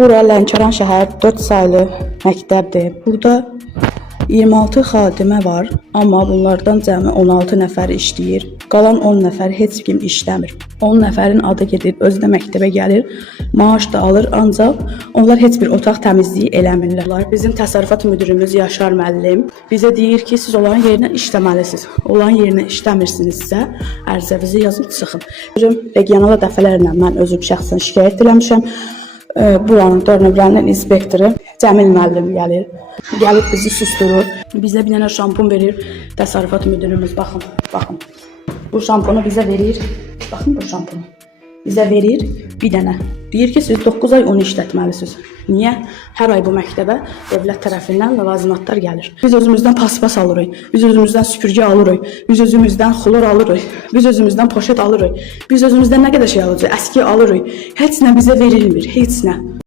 Bura Lənkəran şəhər 4 saylı məktəbdir. Burada 26 xadimə var, amma bunlardan cəmi 16 nəfər işləyir. Qalan 10 nəfər heç kim işləmir. 10 nəfərin adı gedir, özü də məktəbə gəlir, maaş da alır, ancaq onlar heç bir otaq təmizliyi eləmirlər. Bizim təsərrüfat müdürümüz Yaşar müəllim bizə deyir ki, siz onların yerinə işləməlisiniz. Onların yerinə işləmirsinizsə, ərizənizi yazıb çıxın. Regionala dəfələrlə mən özüm şəxsən şikayət eləmişəm. Buranın 4 nömrənin inspektoru Cəmil müəllim gəlir. Gəlib bizi susturur. Bizə bir dənə şampun verir. Təsərrüfat müdürümüz baxın. Bu şampunu bizə verir. Baxın bu şampunu. Bizə verir bir dənə. Deyir ki, siz 9 ay onu işlətməlisiniz. Niyə? Hər ay bu məktəbə dövlət tərəfindən ləvazimatlar gəlir. Biz özümüzdən paspas alırıq. Biz özümüzdən süpürgə alırıq. Biz özümüzdən xlor alırıq. Biz özümüzdən poşet alırıq. Biz özümüzdən nə qədər şey alırıq? Əski alırıq. Heç nə bizə verilmir, heç nə.